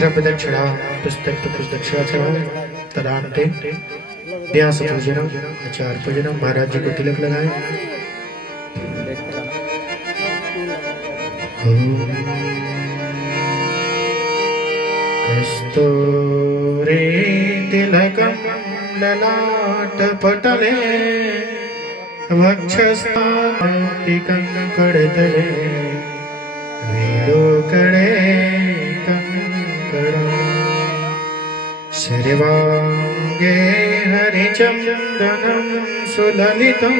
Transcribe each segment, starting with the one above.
द्रव्य दक्षिणा पुस्तक दक्षिणा चढ़ाए तदान्ते व्यास पूजनम आचार्य पूजनम महाराज जी को तिलक लगाए। कस्तूरी तिलकम ललाट पटले वक्षस्थाने कंकड़तले वीलोकड़े कंकड़ा श्रीवांगे हरिचंदनम सुललितम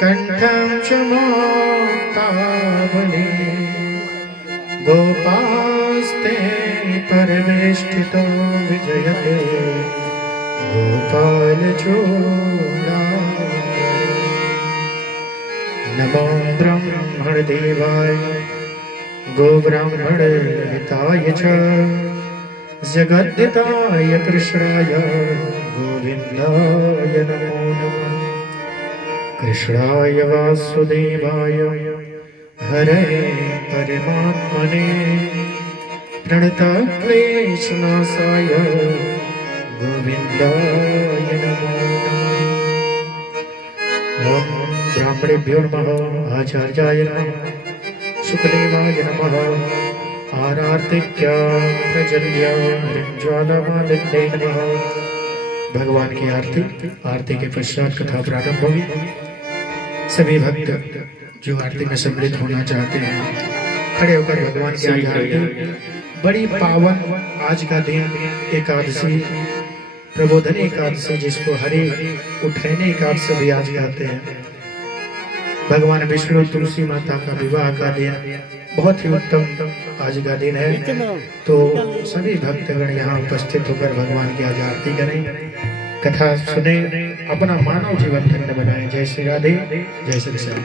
कंठं च मोक्तावली गोपास्ते परवेष्टितो विजयते गोपाल चूड़ामणि। नमो ब्रह्मण देवाय गोब्राह्मण हिताय च जगद्दिताय कृष्णाय गोविन्दाय नमो नमः। कृष्णाय वासुदेवाय हरे परमात्मने प्रणतक्लेशनाशाय गोविन्दाय नमो नमः। ओम ब्राह्मणेभ्यो नमः आचार्याय नमः सुखदेवाय नमः आरार्तिक्या प्रजल्या ज्वालामालिन्ये नमः। भगवान की आरती के पश्चात कथा प्रारंभ होगी। सभी भक्त जो आरती में सम्मिलित होना चाहते हैं खड़े होकर भगवान की आरती। बड़ी पावन आज का दिन एकादशी प्रबोधन एकादशी जिसको हरि उठैने एकादशी भी आज कहते हैं। भगवान विष्णु तुलसी माता का विवाह का दिन बहुत ही उत्तम आज का दिन है। तो सभी भक्तगण यहाँ उपस्थित होकर भगवान की आज आरती करें, कथा सुने, अपना मानव जीवन धन्य बनाएं। जय श्री राधे, जय श्री श्याम।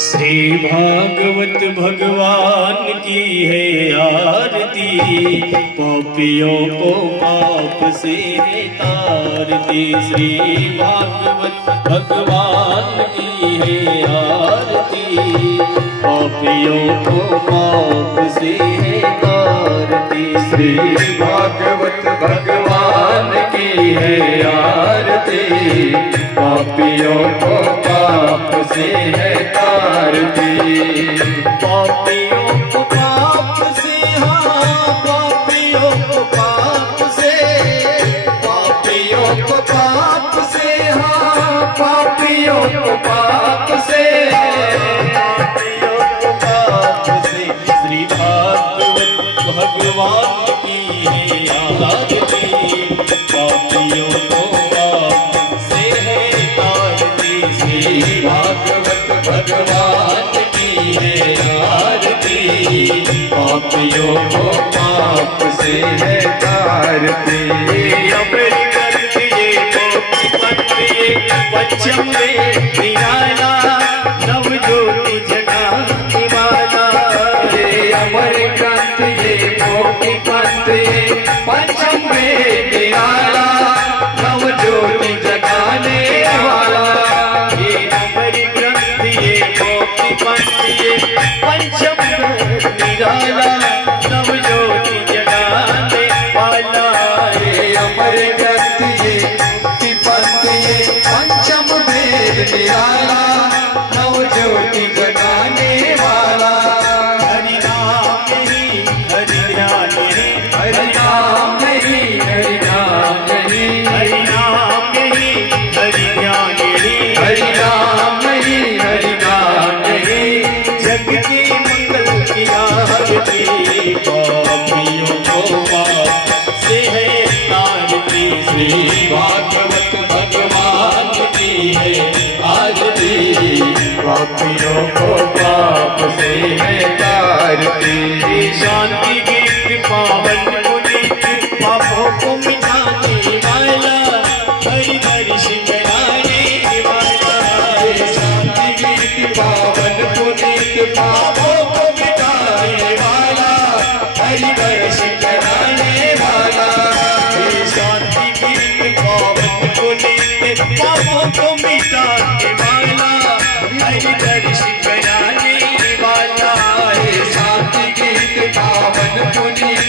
श्री भागवत भगवान की है आरती, पापियों को पाप से तारती। श्री भागवत भगवान की है आरती, पापियों को पाप से तारती। श्री भागवत भगवान की है आरती, पापियों को पाप से है तारती। पापियों को पाप से, हाँ पापियों को पाप से, पापियों को पाप से, हाँ पापियों को पाप से, पापियों को पाप से। श्री भागवत भगवान की है आरती, पापियों को पाप से है तारती। श्री भागवत भगवान की है आरती, पापियों को पाप से है तारती। अमृत करती ये पंचम में निराला नव ज्योति जगाने वाला। अमर ग्रंथ ये मोक्ति पंथ पंचम में निराला नव ज्योति जगाने वाला। ये अमर ग्रंथ ये मोक्ति पंथ ये पंचम निराला नव ज्योति जगाने वाला। ये अमर ग्रंथ ये मुक्ति पंथ ये पंचम वेद निराला नव ज्योति जगाने वाला। हरि नाम नहीं हरि ध्यान नहीं, हरि नाम नहीं हरि नाम नहीं, हरि नाम नहीं हरि ध्यान नहीं, हरि नाम नहीं हरि नाम नहीं। जग की मंगल की आरती, पापियों को पाप से है तारती। श्री भागवत भगवान की है आरती, पापियों को पाप से है तारती। शांति गीत पावन पुनीत पापों को मिटाने वाला, हरि हरि सिंगराने वाला। शांति गीत पावन पुनीत पापों को मिटाने वाला, हरि हरि सिंगराने वाला। शांति गीत पावन पुनीत पापों को मिटाने वाला, हरि हरि सिंगराने वाला। शांति गीत पावन पुनीत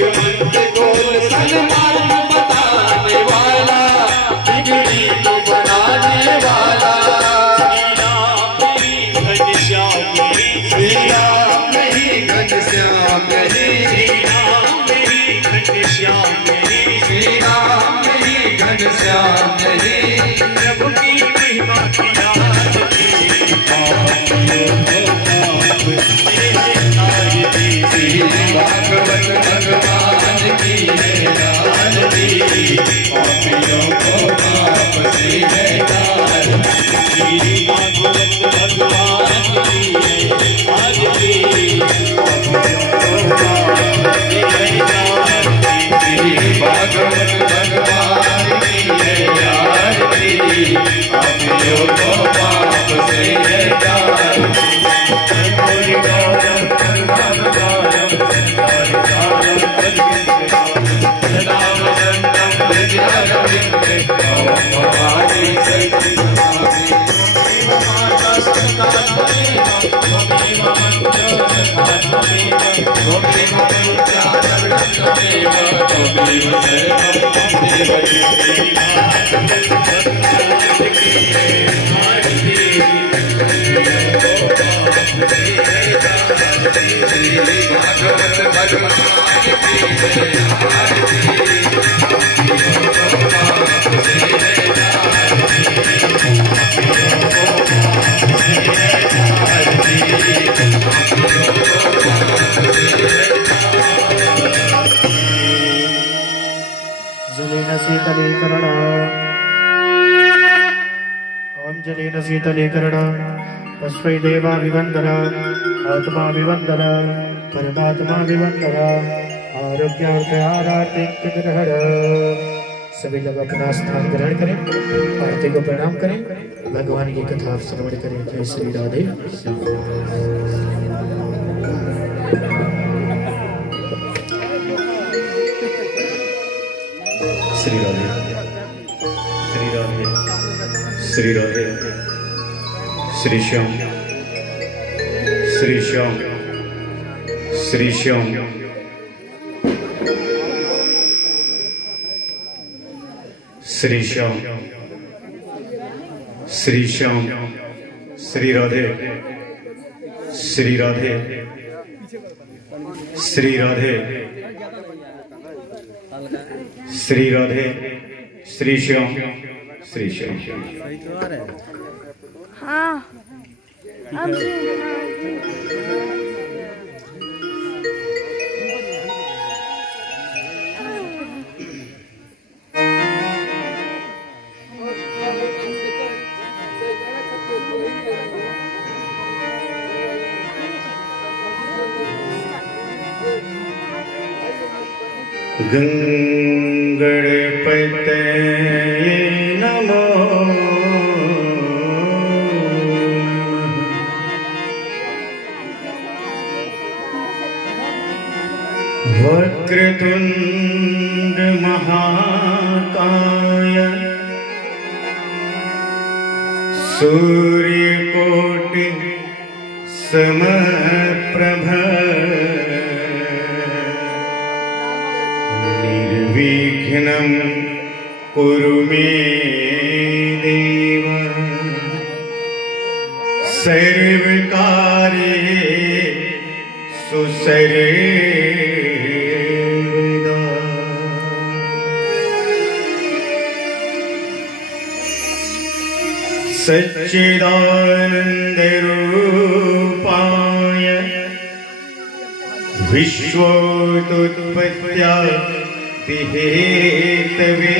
भगवंत गोल सलमान बताने वाला, बिगड़ी को बनाने वाला। श्री राम मेरी घनश्याम मेरी, श्री राम मेरी घनश्याम मेरी, श्री राम मेरी घनश्याम मेरी। प्रभु की महिमा की याद की, भागवत भगवान की है याद की, पापियों को पाप से है याद। श्री भागवत भगवान की है याद की, पापियों को पाप से है याद। श्री भागवत भगवान की है याद की, पापियों को पाप से है याद। जलेन शीतलीकरणा तस्मै देवाभिवन्दना, आत्माभिवन्दना, परमात्माभिवन्दना, आरोग्यार्थ आराधिग्रहण। सभी लोग अपना स्थान ग्रहण करें, आरती को प्रणाम करें, भगवान की कथा श्रवण करें। जय श्री राधे। श्री राधे, श्री राधे, श्री राधे, श्री श्याम, श्री श्याम, श्री श्याम, श्री श्याम, श्री श्याम, श्री राधे, श्री राधे, श्री राधे, श्री राधे, श्री श्याम, श्री श्याम। हाँ अब गणपतये नमो वक्रतुंड महाकाय सूर्यकोटि समप्रभ निर्विघ्नं कुरु मे देव सर्वकार्येषु सर्वदा। सच्चिदानन्दरूपाय विश्वोत्पत्त्यादिहेतवे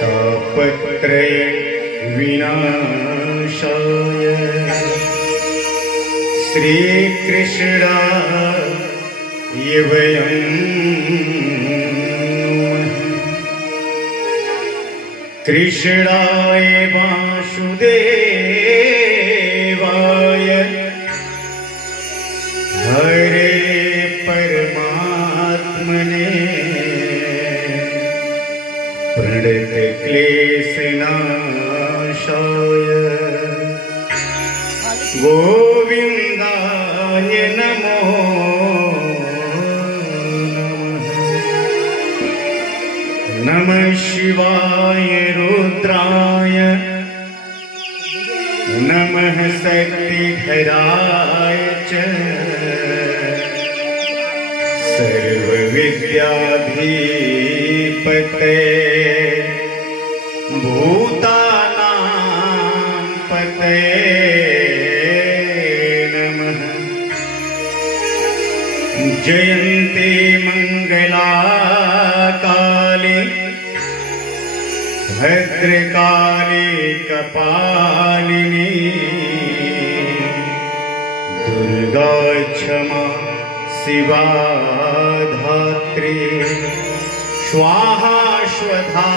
तापत्रय विनाशाय श्रीकृष्णाय वयं कृष्णाय वासुदेवाय हरे परमात्मने प्रणतक्लेशनाशाय गोविन्दाय नमो नमः शिवाय रुद्राय नमः शक्तिधराय च सर्वविद्याधीपते भूतानां पतये नमः। जयन्ती मंगला काली भद्रकाली कपालिनी दुर्गा क्षमा शिवा धात्री स्वाहा स्वधा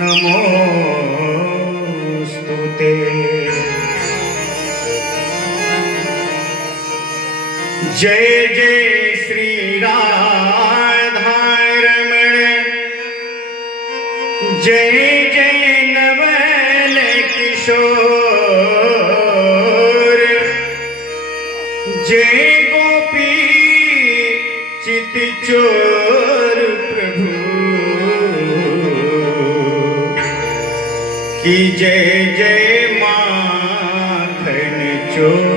नमोस्तुते। जय जय श्री राधा रमण जय जय नवल किशोर जय गोपी चित चोर प्रभु की जय जय माखन चोर।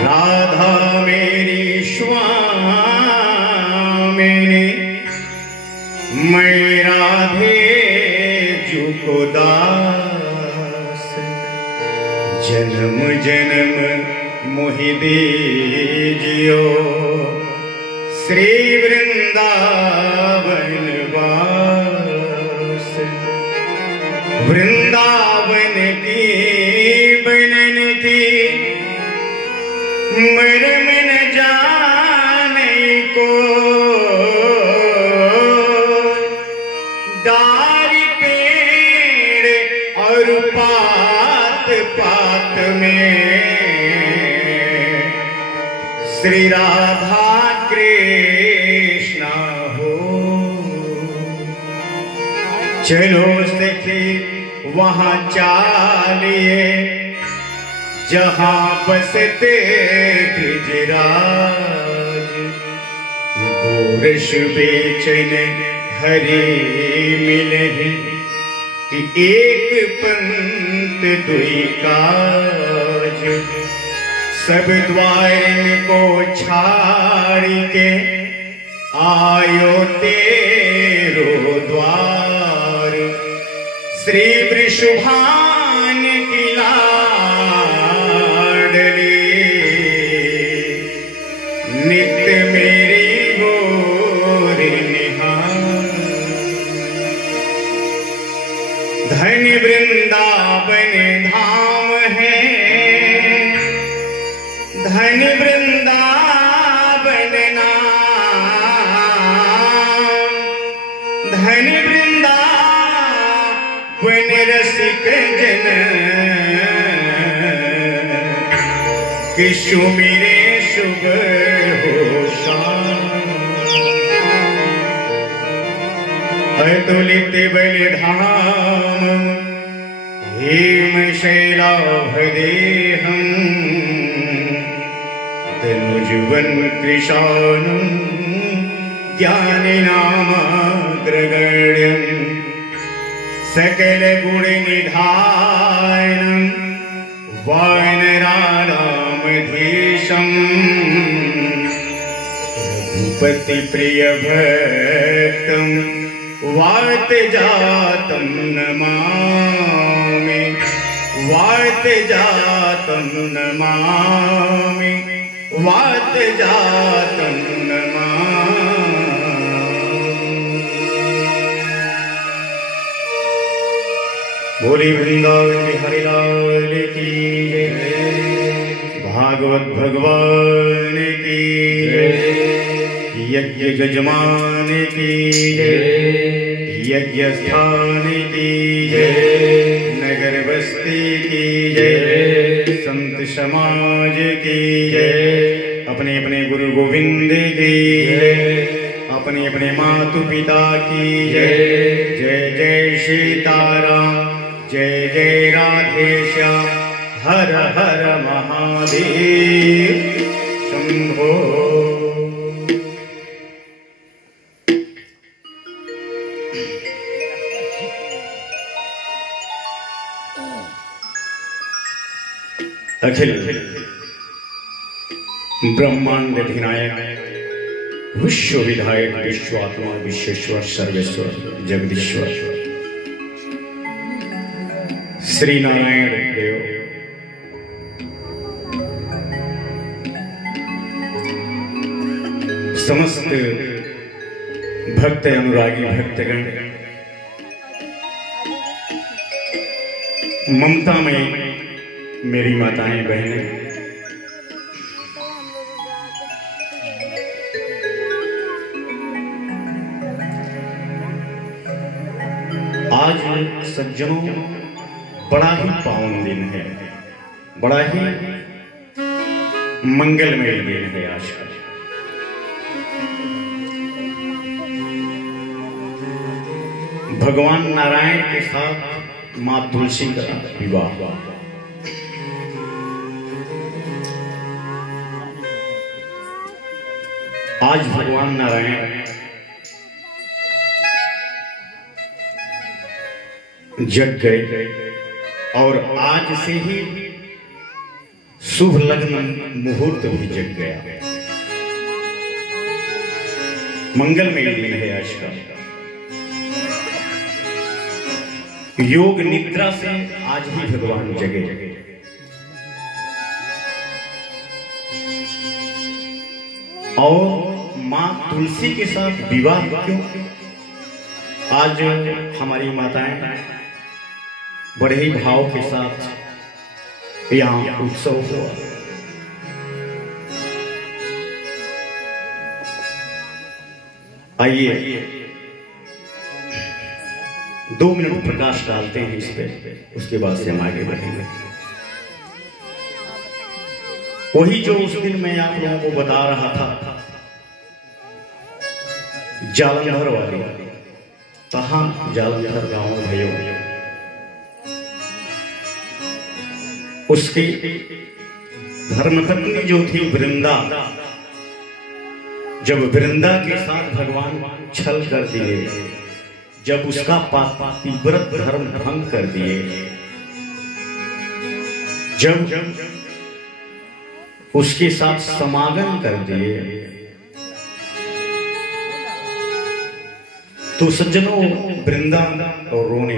राधा मेरी स्वामिनी मैं राधे जू को दास जन्म जन्म मोहि दीजियो श्री वृंदावन वास। वृंदावन की बनन की मरम न जाने को डारी पेड़ और पात पात में श्री राधा कृष्णा हो। चलो सखी वहाँ चालिए जहाँ बसते ब्रजराज गोरश बेचन हरे मिलहि कि एक पंत दुई काज। सब द्वारन को छाड़ के आयो तेरो द्वार श्री वृषभान की नित्य मेरी गोर निहार। धन वृंदावन धाम है धन वृंदावन नाम धन वृंदावन रसिक जन किशु मेरे शुभ हो शाम। अतुलित बलिधाम हेम शैलाभदेहं तनुजवन कृशानं ज्ञानिनामाग्रगण्यं सकल गुण निधानं वानरारामधीशं रघुपति प्रिय भक्तं वात जातं नमामि वात जातं नमामि वात जातं बोली वृंदावन बिहारी लाल की जय। भागवत भगवान की जय। यज्ञ यजमान की जय। यज्ञ स्थान की जय। नगर बस्ती की जय। संत समाज की जय। अपने अपने गुरु गोविंद की जय। अपने अपने मातु पिता की जय। जय जय सीताराम जय जय राधेश्याम हर हर महादेव शंभो। अखिल ब्रह्मांड अधिनायक विश्व विधायक विश्वात्मा विश्वेश्वर सर्वेश्वर जगदीश्वर श्री नारायण देव समस्त भक्त अनुरागी भक्तगण ममता में मेरी माताएं बहनें आज सज्जनों बड़ा ही पावन दिन है, बड़ा ही मंगलमय दिन है। आज का भगवान नारायण के साथ मां तुलसी का विवाह। आज भगवान नारायण जग गए और आज से ही शुभ लग्न मुहूर्त भी जग गया। मंगलमय दिन है आज का। योग निद्रा से आज ही भगवान जगे। और मां तुलसी के साथ विवाह क्यों? आज हमारी माताएं बड़े ही भाव के साथ यहाँ उत्सव हुआ। आइए 2 मिनट प्रकाश डालते हैं इस पे, उसके बाद से हम आगे बढ़ेंगे। वही जो उस दिन मैं आप लोगों को बता रहा था, जालंधर वाली, कहाँ जालंधर गांव भयो, उसकी धर्मपत्नी जो थी वृंदा, जब वृंदा के साथ भगवान छल कर दिए, जब उसका पतिव्रत धर्म भंग कर दिए, जब उसके साथ समागम कर दिए, तो सज्जनों वृंदा और रोने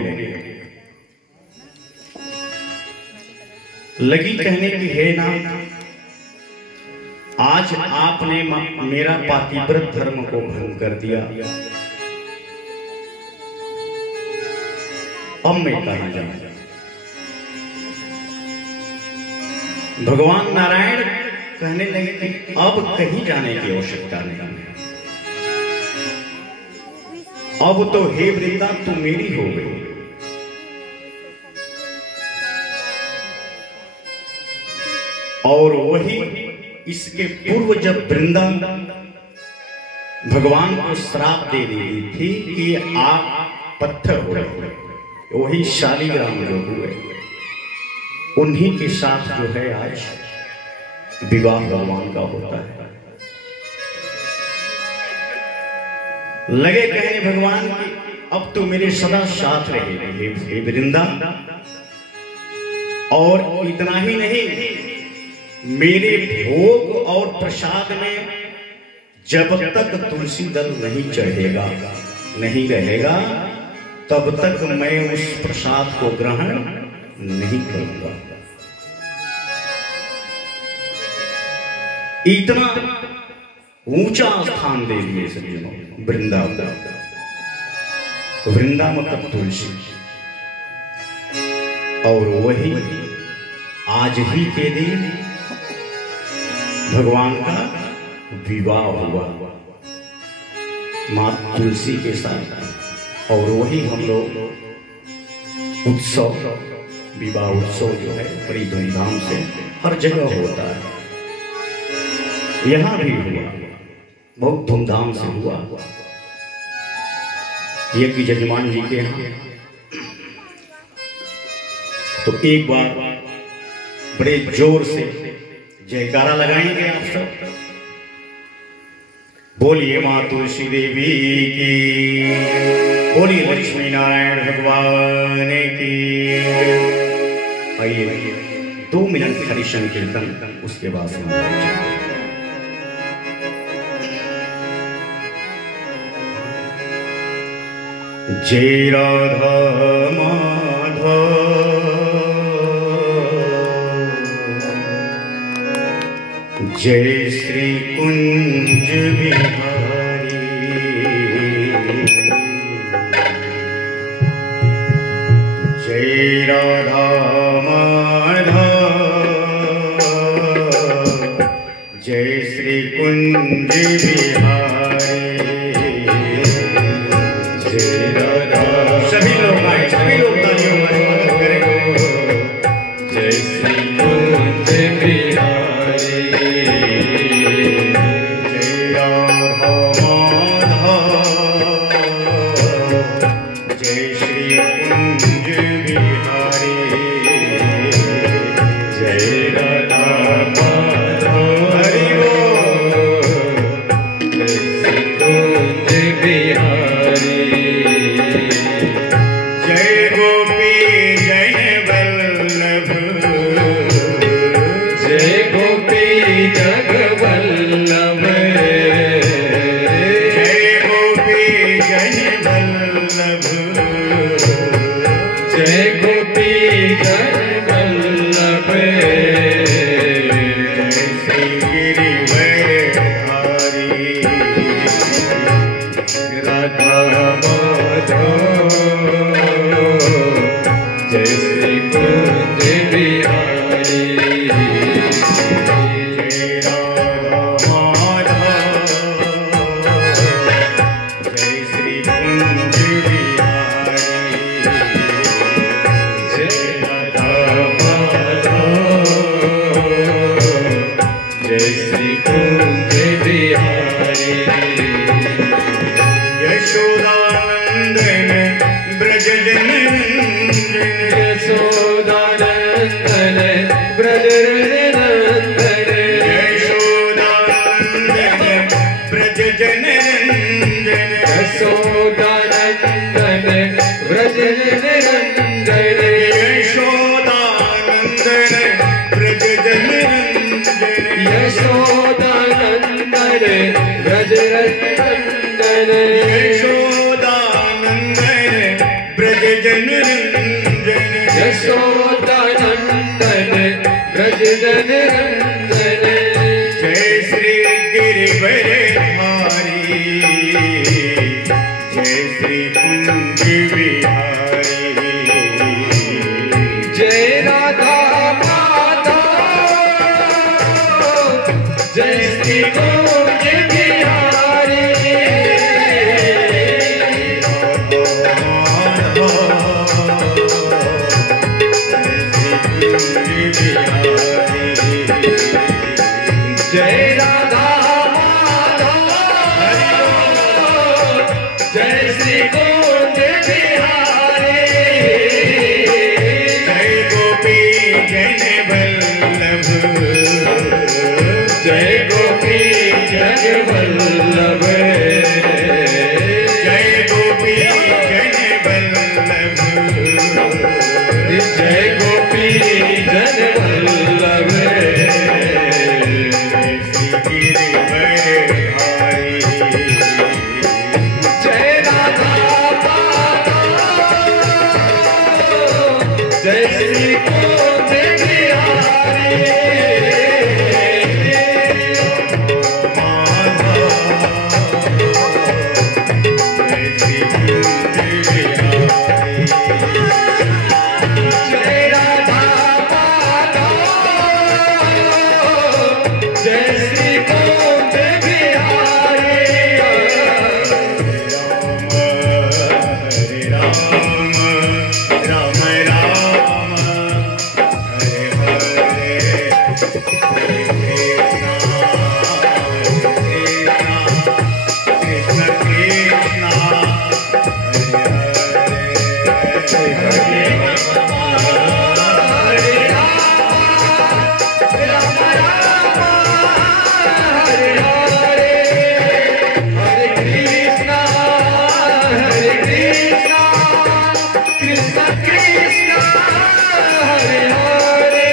लगी कहने की है ना, आज आपने मेरा पतिव्रत धर्म को भंग कर दिया, अब मैं कहां जाऊं? भगवान नारायण कहने लगे कि अब कहीं जाने की आवश्यकता नहीं, अब तो हे वृंदा तू मेरी हो गई। और वही इसके पूर्व जब वृंदा भगवान को श्राप दे रही थी कि आप पत्थर हो रहे, वही शालिग्राम जो हुए, उन्हीं के साथ जो है आज विवाह भगवान का होता है। लगे कहने भगवान की अब तो मेरे सदा साथ रहेगी हे वृंदा, और इतना ही नहीं, मेरे भोग और प्रसाद में जब तक तुलसी दल नहीं चढ़ेगा, नहीं रहेगा, तब तक मैं उस प्रसाद को ग्रहण नहीं करूंगा। इतना ऊंचा स्थान दे दिए सज्जनों वृंदावन। वृंदा मतलब तुलसी, और वही आज ही के दिन भगवान का विवाह हुआ मां तुलसी के साथ। और वही हम लोग उत्सव, विवाह उत्सव जो है बड़ी धूमधाम से हर जगह होता है, यहां भी हुआ, बहुत धूमधाम से हुआ। यज्ञ जजमान जी के यहाँ तो एक बार बड़े जोर से जयकारा लगाएंगे आप सब। बोलिए मां तुलसी देवी की, बोलिए लक्ष्मी नारायण भगवान की। आइए 2 मिनट हरि संकीर्तन, उसके बाद से जय राधा माधव जय श्री कुंज बिहारी जय राधा माधव जय श्री कुंज बिहारी जय राधा। सभी लोग आए, सभी लोग तालियों में स्वागत करें। जय श्री कुंज बिहारी जय राधा माधव जय श्री कुंज बिहारी जय राधा माधव हरि बोल जय श्री कुंज बिहारी जय गोपी जय वल्लभ जय गोपी जग वल्लभ जय गोपी जय वल्लभ जय गोपी जय वल्लभ जय श्री गिरिवरधारी राधा माधव जय श्री कुंज बिहारी जय राधा माधव जय श्री कुंज बिहारी जय राधा माधव जय श्री कुंज बिहारी यशोदानंदन ब्रज जननंदन यशोदानंदन ब्रज नंदन यशोदानंदन ब्रज जननंदन यशोदानंदन ब्रज नंदन यशोदानंदन ब्रज जननंदन यशोदानंदन ब्रज नंदन यशोदानंदन ब्रज जननंदन यशोदानंदन ब्रज जननंदन जय श्री गिरिवरधारी जय श्री कुंज बिहारी जय राधा माधव जय श्री कुंज बिहारी जय राधा माधव जय श्री कुंज बिहारी जय गोपी जन वल्लभ जय गोपी जन वल्लभ जय गोपी जन वल्लभ जय गोपी जन वल्लभ जय राधा माधव जय श्री कुंज बिहारी जय श्री कुंज बिहारी जय राधा माधव जय श्री कुंज बिहारी हरे राम राम राम हरे हरे हरे कृष्ण कृष्ण हरे हरे कृष्ण कृष्ण हरे हरे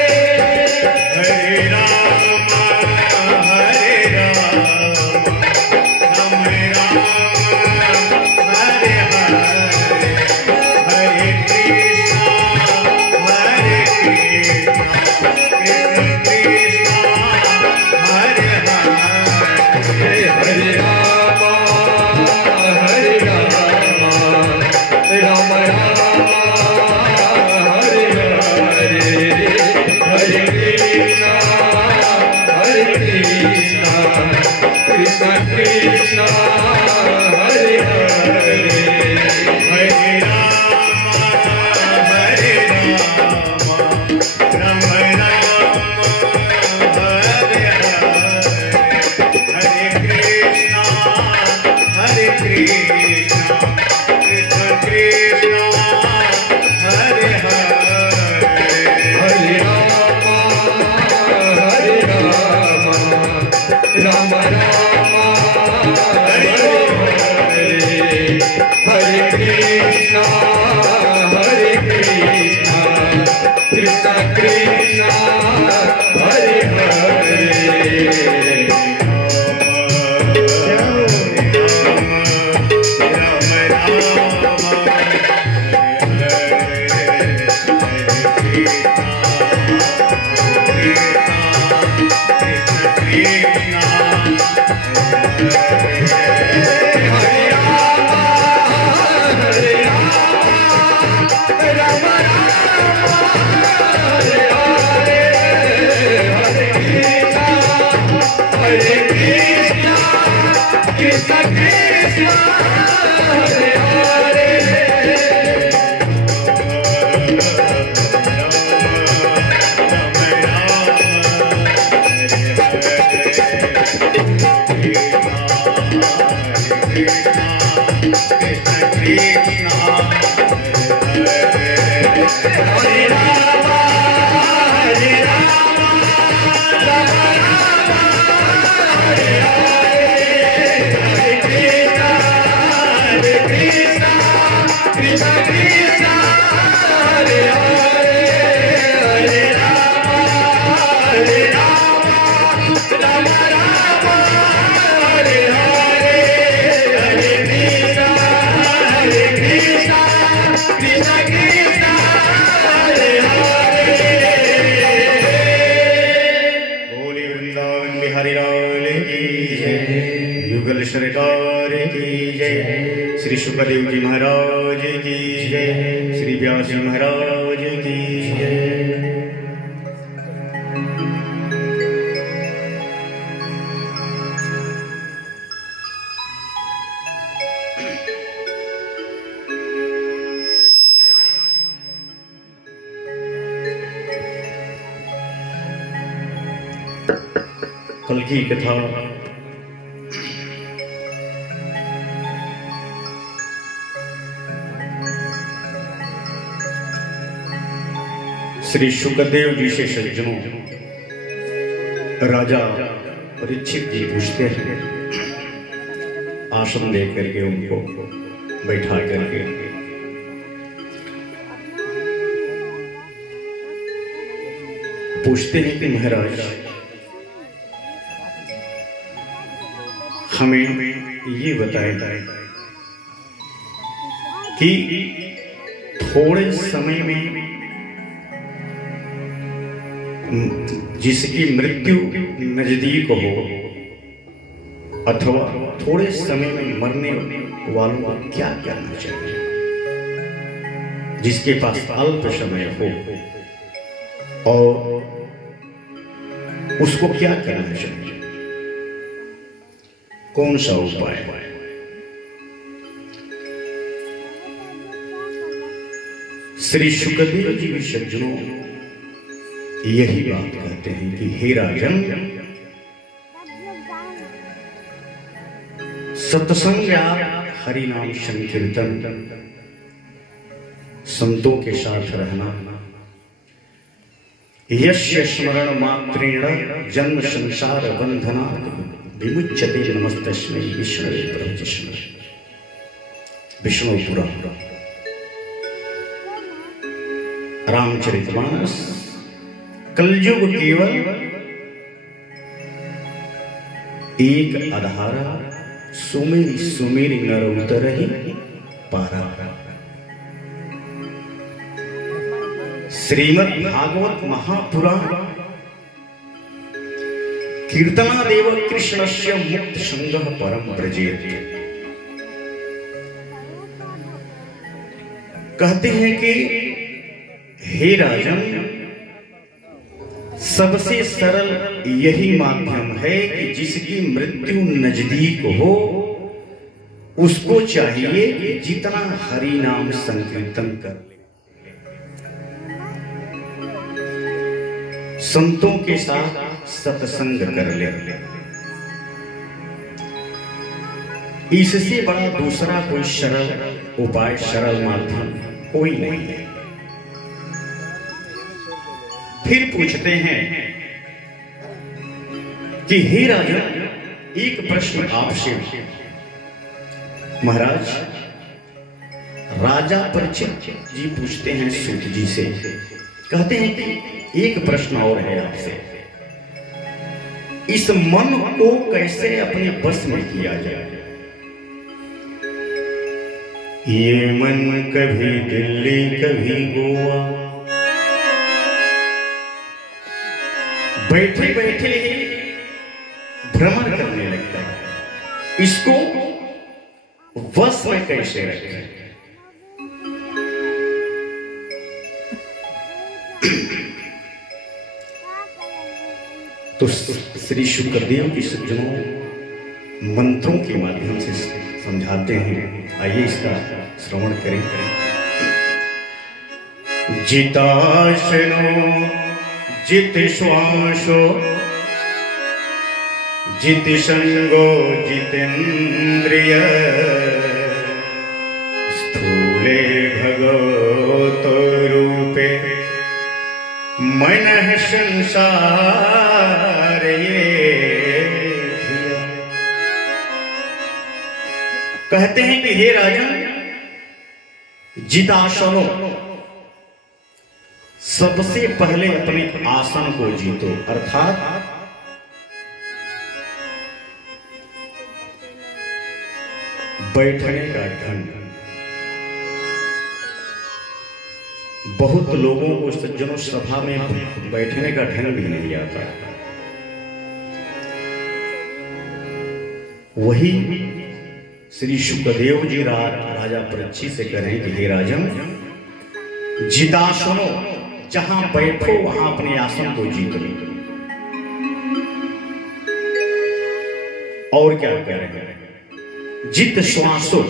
सरकार की जय। श्री सुखदेव जी महाराज की जय। श्री व्यास जी महाराज की जय। कल की कथा श्री सुखदेव जी से सज्जनों राजा परीक्षित जी पूछते हैं, आसन दे करके उनको बैठा करके, पूछते हैं कि महाराज हमें ये बताएं कि थोड़े समय में जिसकी मृत्यु नजदीक हो अथवा थोड़े समय में मरने वालों को क्या करना चाहिए, जिसके पास अल्प समय हो और उसको क्या करना चाहिए, कौन सा उपाय। श्री सुखदेव जी भी सज्जनों यही बात कहते हैं कि हे राजन, सत्संग या हरि नाम संकीर्तन, संतों के साथ रहना, यस्य स्मरण मात्रेण जन्म संसार बंधना विमुच्यते नमस्तस्मै विष्णवे प्रभुष्णे। विष्णु पुराण रामचरितमानस कलयुग केवल एक आधारा, सुमेरी सुमेरी नर उतर ही पारा। श्रीमद् भागवत महापुराण कीर्तनादेव कृष्णस्य मुक्त संगः परम व्रजेत। कहते हैं कि हे राजन, सबसे सरल यही माध्यम है कि जिसकी मृत्यु नजदीक हो उसको चाहिए कि जितना हरि नाम संकीर्तन कर ले, संतों के साथ सत्संग कर ले। इससे बड़ा दूसरा कोई सरल उपाय, सरल माध्यम कोई नहीं है। फिर पूछते हैं कि हे राजन, एक प्रश्न आपसे। महाराज, राजा परीक्षित जी पूछते हैं सूत जी से, कहते हैं कि एक प्रश्न और है आपसे, इस मन को कैसे अपने बस में किया जाए। ये मन कभी दिल्ली कभी गोवा, बैठे बैठे ही भ्रमण करने लगता है, इसको वश में कैसे रखें। तो श्री सुखदेव जी सज्जनों मंत्रों के माध्यम से समझाते हैं, आइए इसका श्रवण करें। जिताशनो जित श्वासो जित संगो जितेन्द्रिय, स्थूले भगवतो रूपे मन है संसार ये धिया। कहते हैं कि हे राजन, जितासनो, सबसे पहले अपने आसन को जीतो, अर्थात बैठने का ढंग। बहुत लोगों को, सज्जनों, सभा में बैठने का ढंग भी नहीं आता। वही श्री शुकदेव जी राजा परीक्षित से कह रहे हैं कि हे राजन, जितासनो, जहां बैठो वहां अपने आसन को जीत लो। और क्या कह रहे हैं? जित श्वासो,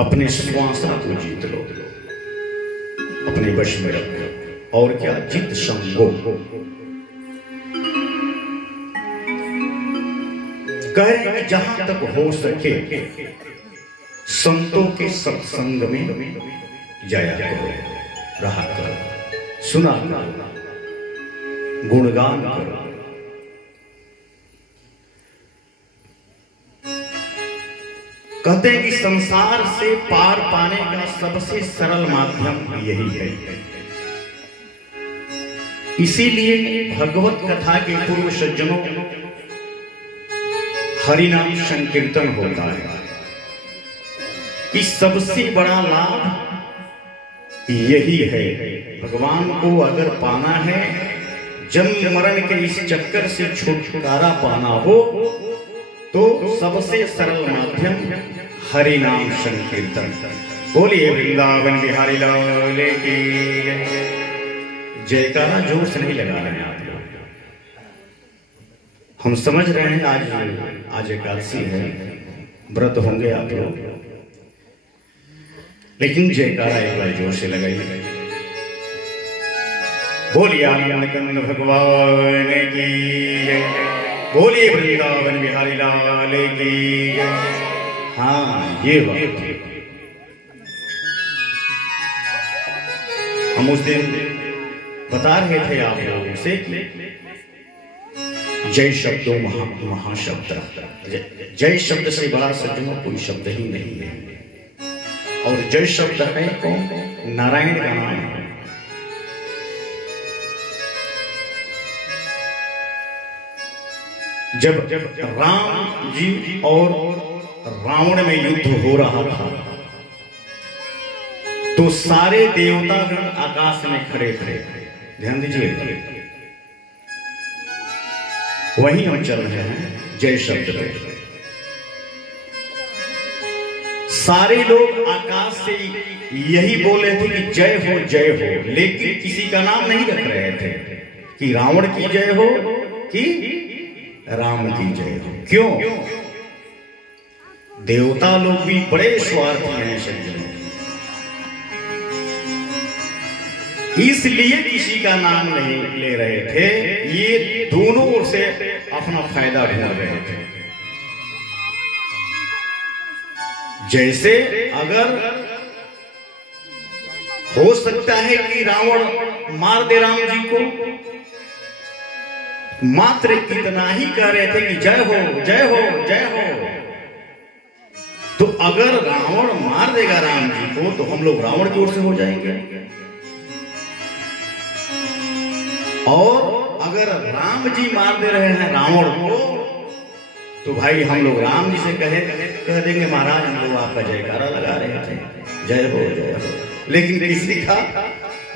अपने श्वासा को जीत लो, अपने वश में रखो। और क्या? जित संगो, कह रहे हैं जहां तक हो सके संतों के सत्संग में जाया करो, रहा करो, सुना करो, गुणगान करो। कहते हैं कि संसार से पार पाने का सबसे सरल माध्यम यही है। इसीलिए भगवत कथा के पूर्व सज्जनों हरिनाम संकीर्तन होता है कि सबसे बड़ा लाभ यही है। भगवान को अगर पाना है, जन्म मरण के इस चक्कर से छुटकारा पाना हो, तो सबसे सरल माध्यम हरिनाम संकीर्तन। बोलिए वृंदावन बिहारी लाल की जयकारा जोर से नहीं लगा रहे हैं आप लोग। हम समझ रहे हैं आज एकादशी है, व्रत होंगे आप लोग, लेकिन जयकारा एक बार जोर से लगाइए। बोलिए आनंद कंद भगवान की, बोलिए वृंदावन बिहारी लाल की। हाँ, ये बात हम उस दिन बता रहे थे आप लोगों से कि जय शब्दों महाशब्द, जय शब्द से बड़ा सज्जनों कोई शब्द ही नहीं है। और जय शब्द है कौन? नारायण का नाम है। जब राम जी और रावण में युद्ध हो रहा था, तो सारे देवतागण आकाश में खड़े थे। ध्यान दीजिए, वहीं हम चल रहे हैं जय शब्द पे। सारे लोग आकाश से यही बोल रहे थे कि जय हो जय हो, लेकिन किसी का नाम नहीं रख रहे थे कि रावण की जय हो कि राम की जय हो। क्यों? देवता लोग भी बड़े स्वार्थी हैं सज्जनों, इसलिए किसी का नाम नहीं ले रहे थे। ये दोनों ओर से अपना फायदा ढूंढ रहे थे। जैसे अगर हो सकता है कि रावण मार दे राम जी को, मात्र कितना ही कह रहे थे कि जय हो जय हो जय हो। तो अगर रावण मार देगा राम जी को, तो हम लोग रावण की ओर से हो जाएंगे। और अगर राम जी मार दे रहे हैं रावण को, तो भाई हम लोग राम जी से कह देंगे महाराज हम लोग आपका जयकारा लगा रहे थे, जय हो जय हो, लेकिन किसी का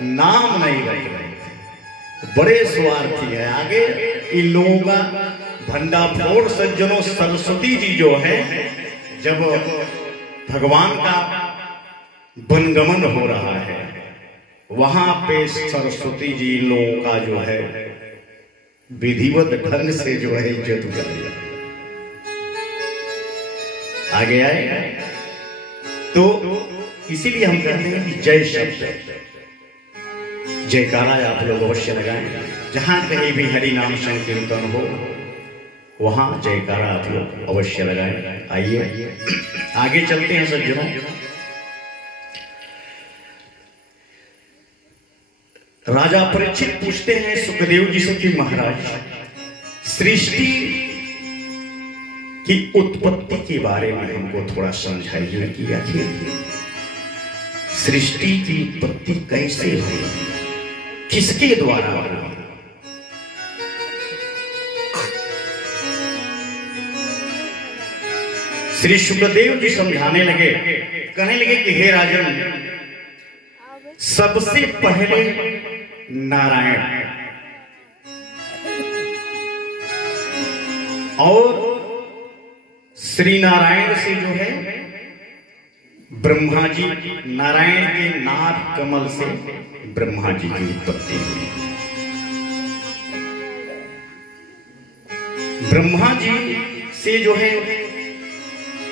नाम नहीं रख रहे थे। बड़े स्वार्थी है। आगे इन लोगों का भंडाफोड़ सज्जनों, सरस्वती जी जो है, जब भगवान का वनगमन हो रहा है, वहां पे सरस्वती जी इन लोगों का जो है विधिवत ढंग से जो है इज्जत उतारी। आगे आए तो इसीलिए हम कहते हैं कि जय शब्द, जयकारा आप लोग अवश्य लगाएं। जहां कहीं भी हरि नाम संकीर्तन हो, वहां जयकारा आप लोग अवश्य लगाएं। आइए आगे चलते हैं सज्जनों। राजा परीक्षित पूछते हैं सुखदेव जी से कि महाराज, सृष्टि की उत्पत्ति के बारे में हमको थोड़ा समझाइए कि आखिर सृष्टि की उत्पत्ति कैसे हुई, किसके द्वारा हुई? श्री सुखदेव जी समझाने लगे, कहने लगे कि हे राजन, सबसे पहले नारायण और श्री नारायण से जो है ब्रह्मा जी, नारायण के नाभ कमल से ब्रह्मा जी की उत्पत्ति हुई। ब्रह्मा जी से जो है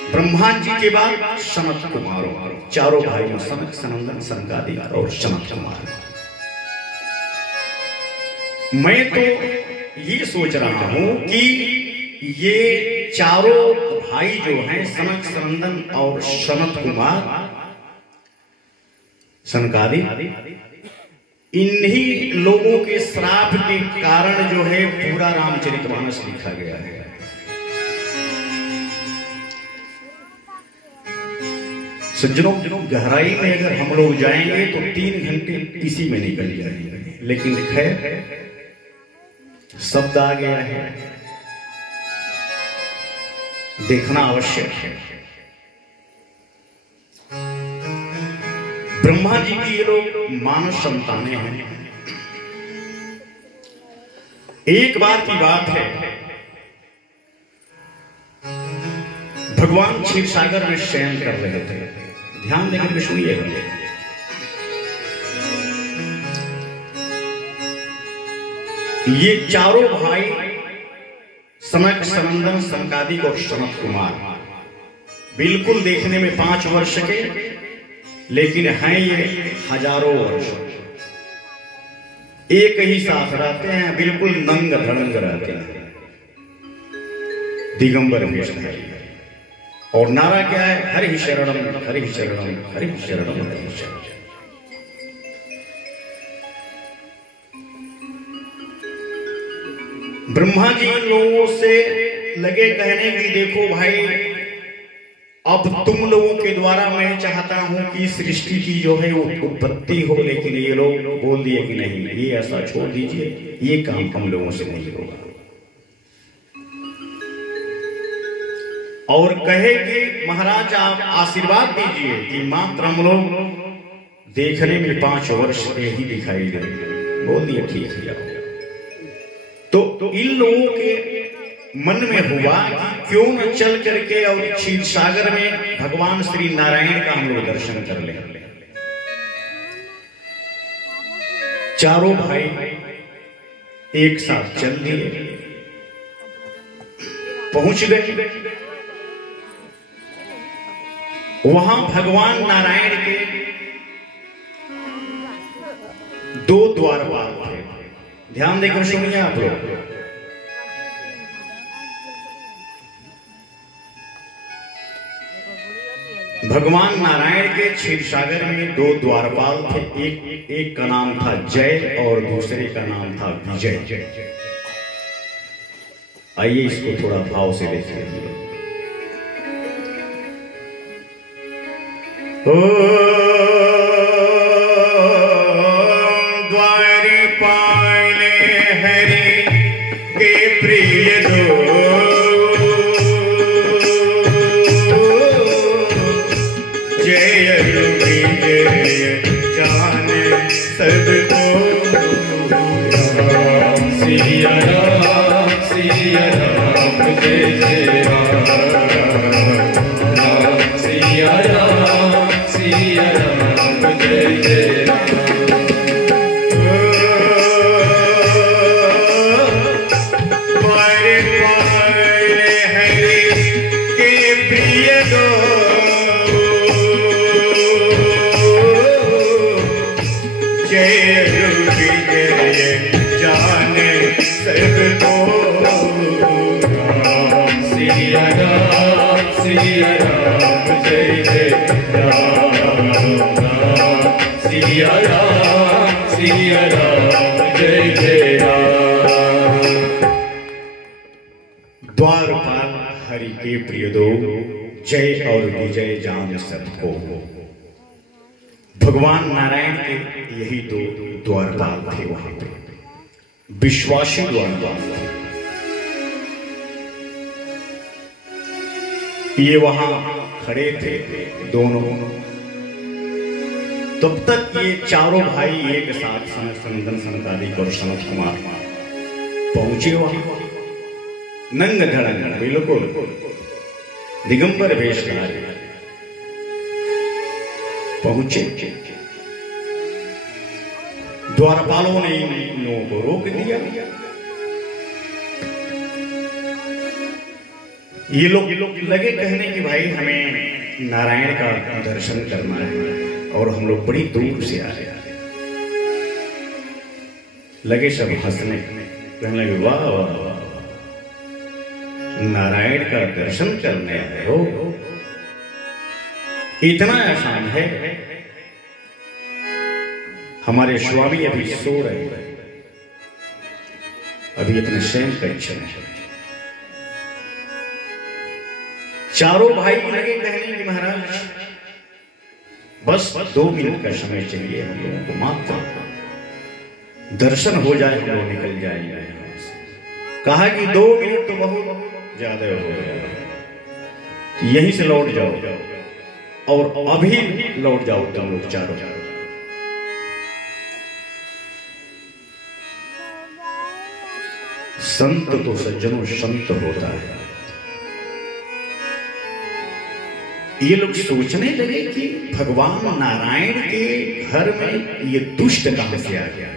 ब्रह्मा जी के बाद सनत कुमार, चारों भाइयों सनक, सनंदन, सनकादिक और सनत कुमार। मैं तो ये सोच रहा हूं कि ये चारों भाई जो हैं सनक, सनंदन और सनत कुमार, सनकादिक, इन्हीं लोगों के श्राप के कारण जो है पूरा रामचरितमानस लिखा गया है। सज्जनों, गहराई में अगर हम लोग जाएंगे तो 3 घंटे इसी में निकल जाएंगे, लेकिन खैर शब्द आ गया है, देखना आवश्यक है। ब्रह्मा जी की ये लोग मानव संतानें हैं। एक बार की बात है, भगवान क्षीर सागर में शयन कर रहे थे। ध्यान देकर के सुनिएगा। ये चारों भाई सनक, सनंदन, सनकादिक और सनत कुमार बिल्कुल देखने में 5 वर्ष के, लेकिन हैं ये हजारों वर्ष। एक ही साथ रहते हैं, बिल्कुल नंग धड़ंग रहते हैं, दिगंबर वेशधारी। और नारा क्या है? हरि शरणम हरि शरणम हरि शरणम हरि शरणम। ब्रह्मा जी लोगों से लगे कहने की देखो भाई, अब तुम लोगों के द्वारा मैं चाहता हूं कि सृष्टि की जो है उत्पत्ति हो, लेकिन ये लोग बोल दिए कि नहीं, ये ऐसा छोड़ दीजिए, ये काम हम लोगों से नहीं होगा। और कहे कि महाराज आप आशीर्वाद दीजिए कि मात्र हम लोग देखने में 5 वर्ष के ही दिखाई दे। बोल दिए ठीक है। तो इन लोगों के मन में हुआ कि क्यों न चल करके और क्षीर सागर में भगवान श्री नारायण का हम लोग दर्शन कर लें। चारों भाई एक साथ चल दिए, पहुंच गए। वहां भगवान नारायण के 2 द्वारपाल थे। ध्यान देकर सुनिए आप लोग। भगवान नारायण के क्षीर सागर में 2 द्वारपाल थे। एक का नाम था जय और दूसरे का नाम था विजय। आइए इसको थोड़ा भाव से देखिए। द्वारपाल हरि के प्रिय दो, जय विजय जान सबको। सिया राम जय जय राम, सिया राम हरि के प्रिय दो, जय और विजय जान सबको। भगवान नारायण के यही दो द्वारपाल थे वहां पे, विश्वासी द्वारपाल थे। ये वहां खड़े थे दोनों। तब तक ये चारों भाई एक साथ सनंदन सनकादिक और सनत कुमार पहुंचे वहां, नंग धड़ंग बिल्कुल दिगंबर वेशधारी पहुंचे। द्वारपालों ने इन लोगों को रोक दिया। ये लोग लगे कहने कि भाई हमें नारायण का दर्शन करना है और हम लोग बड़ी दूर से आ रहे हैं। लगे सब हंसने, कहने लगे वाह वाह वाह, नारायण का दर्शन करने आए हो, इतना आसान है। हमारे स्वामी अभी सो रहे हैं, अभी अपने शयन कक्ष में। चारों भाई लगे कहने कि महाराज बस 2 मिनट का समय चाहिए हम लोगों को, मात्र दर्शन हो जाए हम लोग निकल जाएंगे। कहा कि 2 मिनट तो बहुत ज्यादा हो गया, यहीं से लौट जाओ और अभी लौट जाओ तुम लोग चारों। संत तो सज्जनों संत होता है। ये लोग सोचने लगे कि भगवान नारायण के घर में ये दुष्ट कहां से आ गया।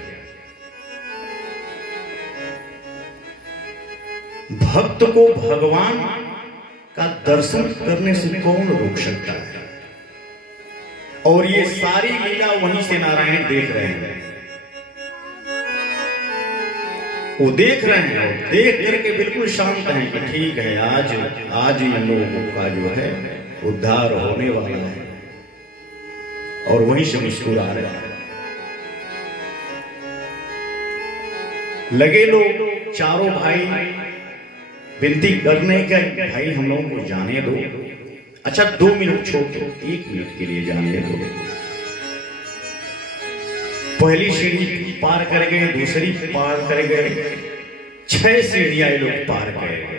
भक्त को भगवान का दर्शन करने से कौन रोक सकता है। और ये सारी लीला वहीं से नारायण देख रहे हैं, वो देख रहे हैं और देख करके बिल्कुल शांत हैं कि ठीक है, आज इन लोगों का जो है उद्धार होने वाला है। और वहीं से मुस्कुरा रहे हैं। लगे लोग चारों भाई विनती करने के, भाई हम लोगों को जाने दो। अच्छा 2 मिनट छोड़ दो, 1 मिनट के लिए जाने दो। पहली सीढ़ी पार कर गए, दूसरी पार कर गए, 6 सीढ़ियां लोग पार कर गए।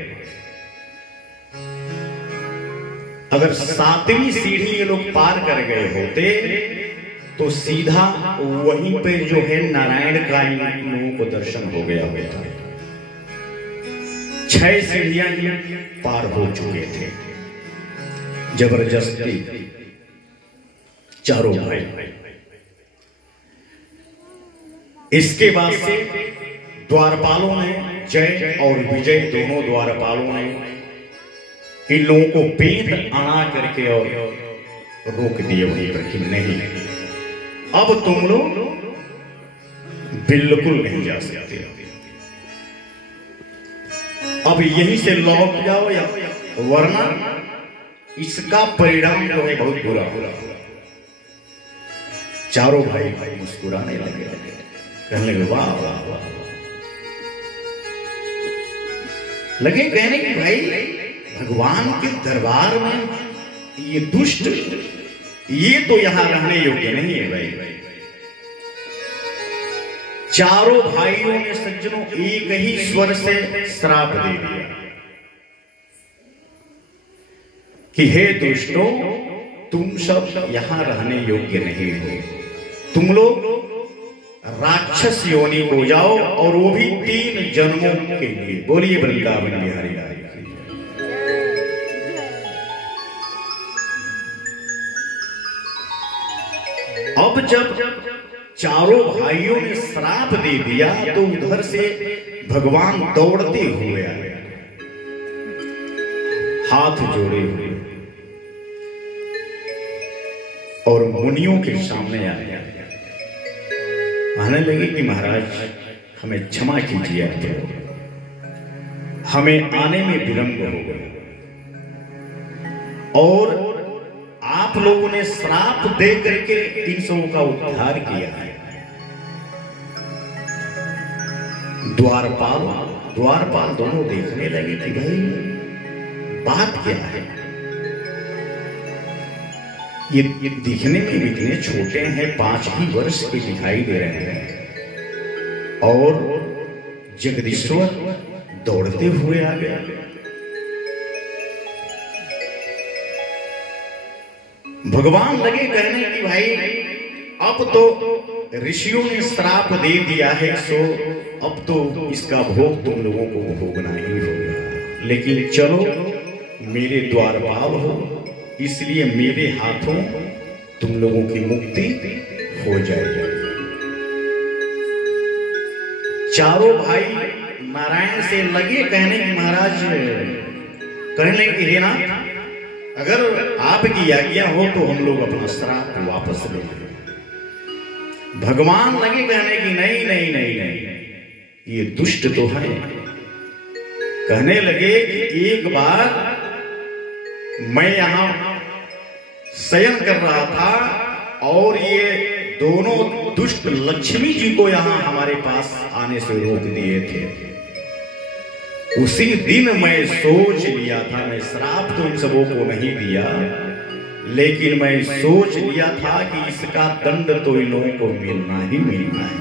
अगर 7वीं सीढ़ी ये लोग पार कर गए होते तो सीधा वहीं पे जो है नारायण का इन लोगों को दर्शन हो गया होता। 6 सीढ़ियां पार हो चुके थे जबरदस्ती चारों भाई। इसके बाद से द्वारपालों ने, जय और विजय दोनों द्वारपालों ने इन लोगों को पेट अड़ा करके और रोक दिए वहीं पर कि नहीं, अब तुम लोग बिल्कुल नहीं जा सकते, अब यहीं से लौट जाओ या वरना इसका परिणाम जो है बहुत बुरा होगा। चारों भाई मुस्कुराने लगे, कहने लगे वाह वाह वाह, लगे कहने की भाई भगवान के दरबार में ये दुष्ट, ये तो यहां रहने योग्य नहीं है भाई। चारों भाइयों ने सज्जनों एक ही स्वर से श्राप दे दिया कि हे दुष्टों, तुम सब यहां रहने योग्य नहीं हो, तुम लोग राक्षस योनि हो जाओ और वो भी 3 जन्मों के लिए। बोलिए वृंदावन बिहारी लाल की। अब जब चारों भाइयों ने श्राप दे दिया तो उधर से भगवान दौड़ते हुए आए, हाथ जोड़े हुए, और मुनियों के सामने आए, कहने लगे कि महाराज हमें क्षमा कीजिए, हमें आने में विलंब हो गया और आप लोगों ने श्राप दे करके इन सबों का उद्धार किया है। द्वारपाल दोनों देखने लगे कि भाई बात क्या है? ये दिखने में इतने छोटे हैं, 5 ही वर्ष के दिखाई दे रहे हैं, और जगदीश्वर दौड़ते हुए आ गया। भगवान लगे कहने कि भाई अब तो ऋषियों ने श्राप दे दिया है, सो अब तो इसका भोग तुम लोगों को भोगना ही होगा, लेकिन चलो मेरे द्वारपाल हो, इसलिए मेरे हाथों तुम लोगों की मुक्ति हो जाएगी। चारों भाई नारायण से लगे कहने की महाराज, कहने लगे हे नाथ, अगर आपकी आज्ञा हो तो हम लोग अपना श्राप वापस ले लें। भगवान लगे कहने की नहीं नहीं नहीं नहीं, ये दुष्ट तो है। कहने लगे कि एक बार मैं यहां शयन कर रहा था और ये दोनों दुष्ट लक्ष्मी जी को यहां हमारे पास आने से रोक दिए थे। उसी दिन मैं सोच लिया था, मैं श्राप तो इन सबों को नहीं दिया, लेकिन मैं सोच लिया था कि इसका दंड तो इन लोगों को मिलना ही मिलना है।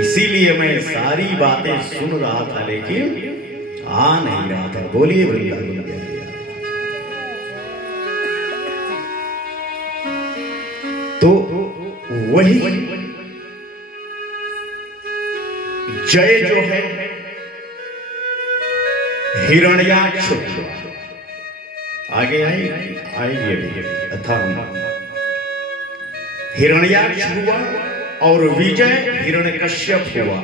इसीलिए मैं सारी बातें सुन रहा था लेकिन आ नहीं रहा था। बोलिए वृंदावन बिहारी। तो वही जय जो है हिरण्याक्ष, आगे आइए अथा हिरण्याक्ष हुआ और विजय हिरण्यकश्यप हुआ।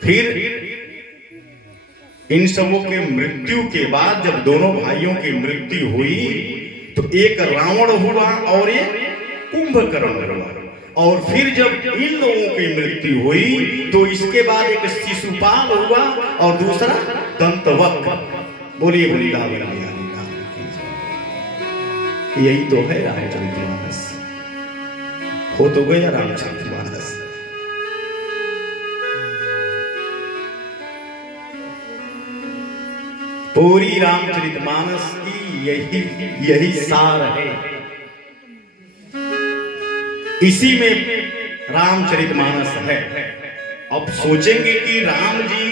फिर इन सबों के मृत्यु के बाद जब दोनों भाइयों की मृत्यु हुई तो एक रावण हुआ और एक कुंभकर्ण हुआ, और फिर जब इन लोगों की मृत्यु हुई तो इसके बाद एक शिशुपाल हुआ और दूसरा दंतवक्र। बोलिए वृंदावन बिहारी का। यही तो है रामचरितमानस। हो तो गया रामचरितमानस। पूरी रामचरितमानस की यही सार है। इसी में रामचरितमानस है। अब सोचेंगे कि राम जी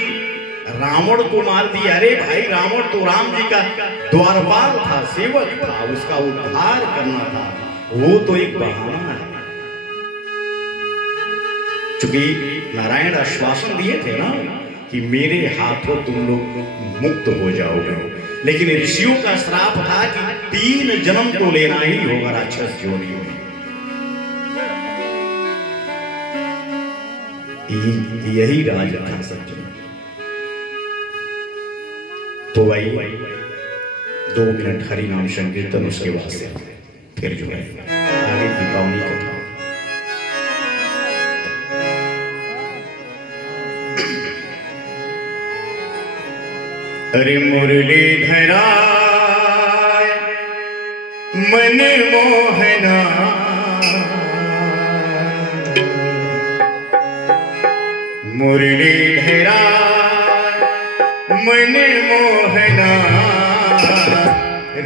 रावण को मार दिया। अरे भाई, रावण तो राम जी का द्वारपाल था, सेवक था, उसका उद्धार करना था, वो तो एक बहाना है। चूंकि नारायण आश्वासन दिए थे ना कि मेरे हाथों तुम लोग मुक्त हो जाओगे, लेकिन ऋषियों का श्राप था कि 3 जन्म तो लेना ही होगा राक्षस योनि में। यही राज था सज्जन। तो भाई 2 मिनट हरि नाम संकीर्तन, उसके बाद से फिर जो है आगे की पावनी कथा। अरे मुरलीधरा मन मोहना, मुरलीधरा मन मोहना,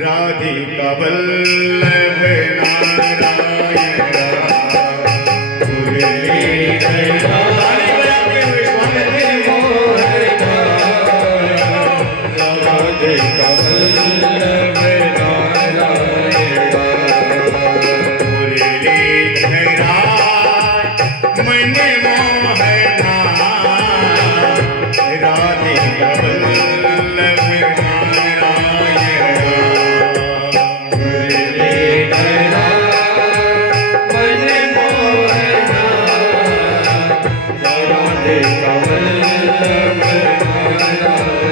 राधिका वल्लभ नारायण। मुरलीधरा राधिका वल्लभ नारायण। मुरलीधरा मन मोहना, राधिका वल्लभ नारायण। मुरलीधरा मन मोहना, राधिका वल्लभ नारायण।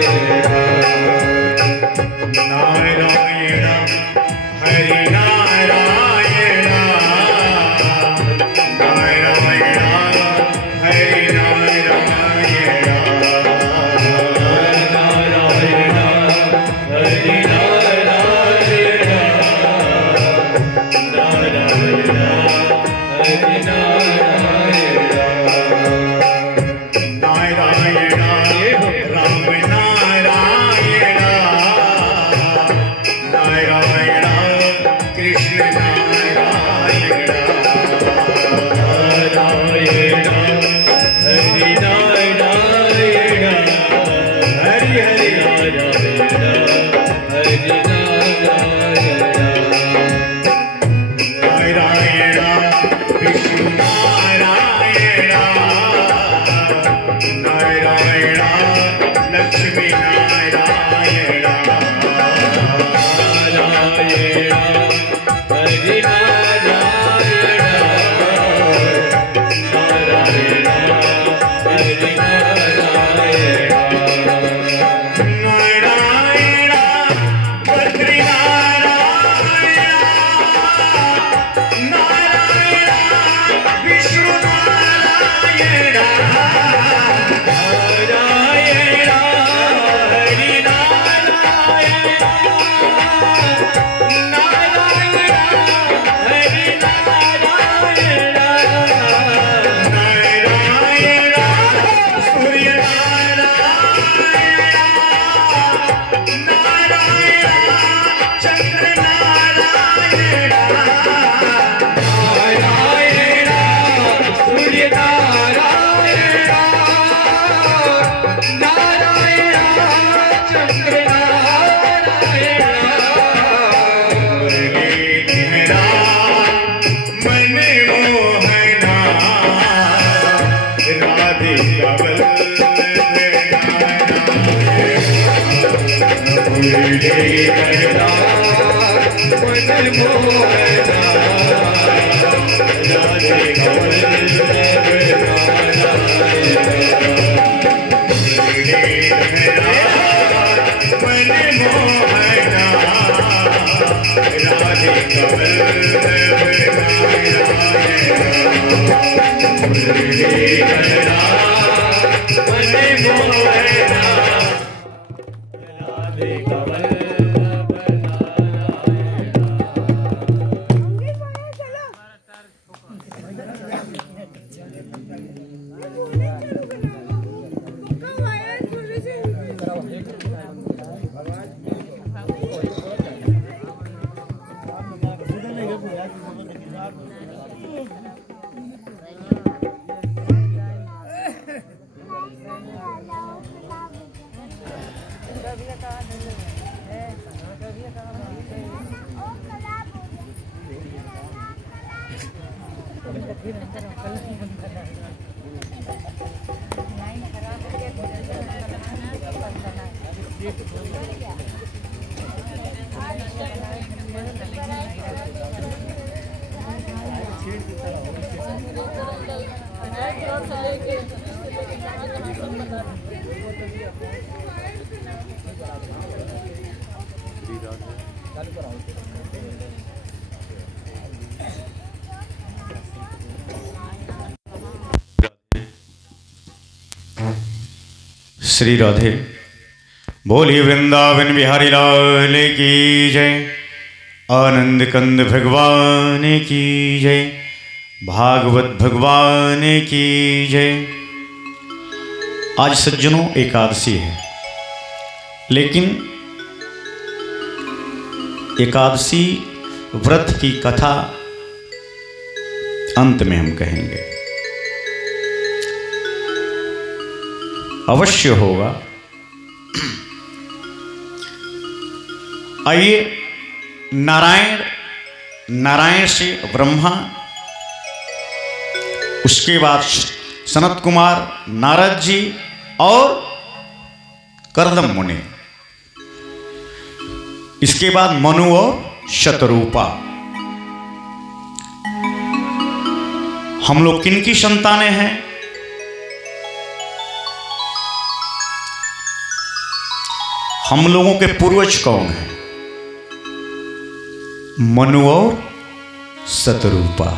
नारायण हरि नारायण, नारायण हरि नारायण, नारायण हरि नारायण, नारायण हरि नारायण। नारायण राम नारायण, श्री राधे। बोली वृंदावन बिहारी लाल की जय। आनंद कंद भगवान की जय। भागवत भगवान की जय। आज सज्जनों एकादशी है, लेकिन एकादशी व्रत की कथा अंत में हम कहेंगे, अवश्य होगा। आइए, नारायण से ब्रह्मा, उसके बाद सनत कुमार, नारद जी और कर्दम मुनि, इसके बाद मनु और शतरूपा। हम लोग किनकी संतानें हैं? हम लोगों के पूर्वज कौन हैं? मनु और शतरूपा।